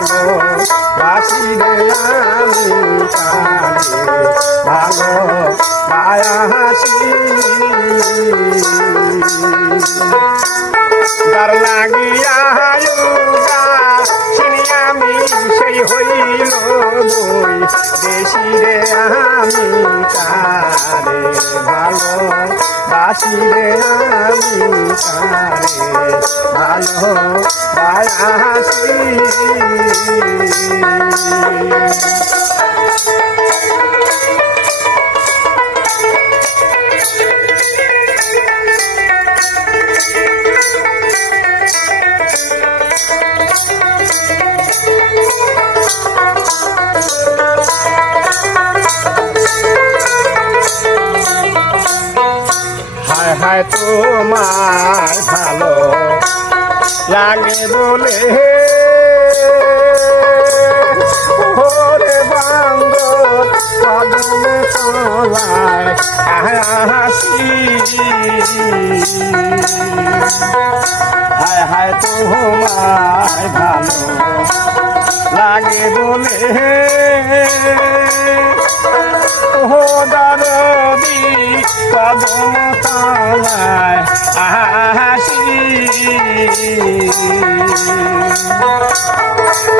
ভালো বাসি রে আমি তারে ভালো মায়া হাসি যার লাগিয়া হায়ুগা চিনি আমি সেই হইল বই দেশি রে আমি তারে ভালো বাসি রে আমি ভালো বায়াসি তোমার ভালো লাগে বলে। হাসি। হায় হায় তোমার ভালো লাগে বলে। ও দারবি কদম তলায় আসি।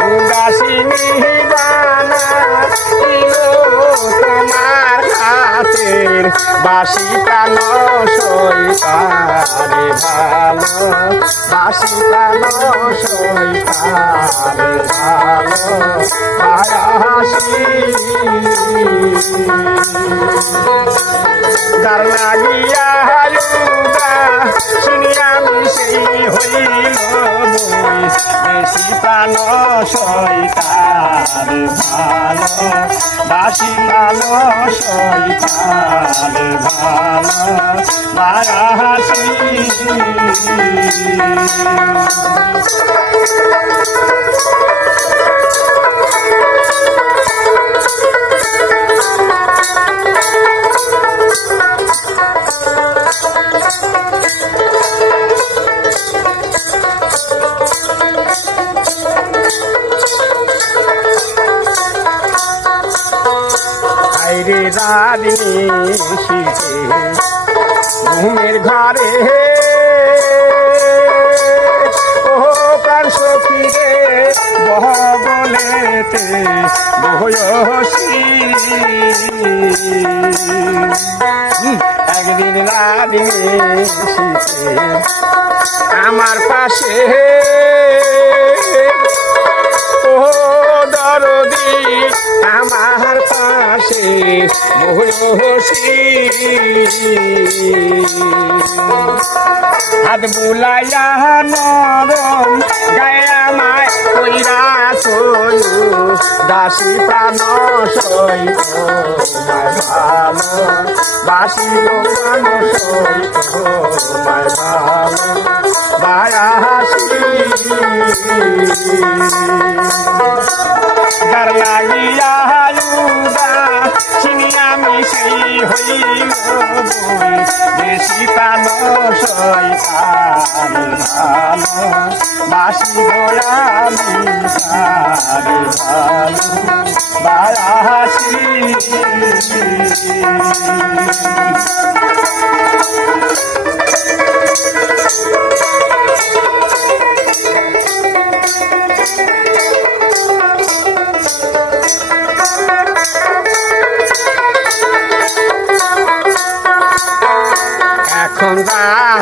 উদাসিনী বানা তোমার হাতের বাসিটা নসইতারে ভালো। বাসিটা নসইতারে ভালো। বায়াসি যার লাগিয়া চিনি আমি সেই হইল বেশি প্রাণ সইতার ভালো বাসি ভালো সইতার ভালো মায়া হাসি আইরে রাদিনী শীতে ঘুমের ঘরে। ও প্রাণ সখী রে একদিন শীতে আমার পাশে। দরদি আমার পাশে হাত বুলাইয়া নরম গায়া মায় কইরা দাসী প্রাণ সই বাসি প্রাণ বাসি গোয়ামি তারে ভালো বায়াসি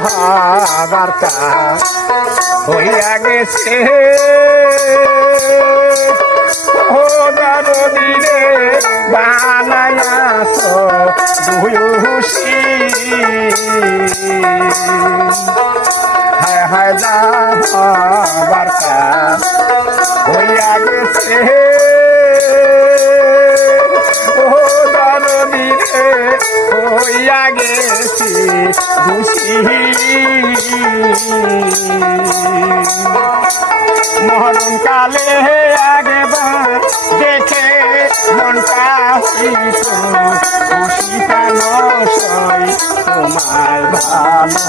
যা হবার তা হইয়া গেছে বানায় বানায়াস দুহুসি মরণ কালে আগেবার দেখে মনটা হইত খুশি সই তোমায় ভালো?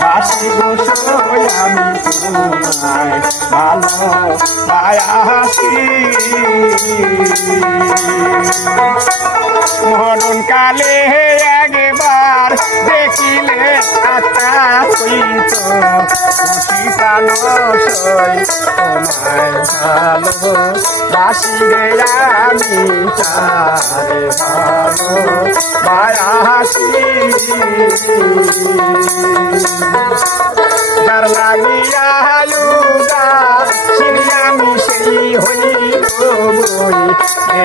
বাসি বসই আমি তোমায় ভালো বায়াসি মরণ কালে একবার তোমায় ভালো বাসি রে আমি তারে ভালো বায়াসি যার লাগিয়া লুদার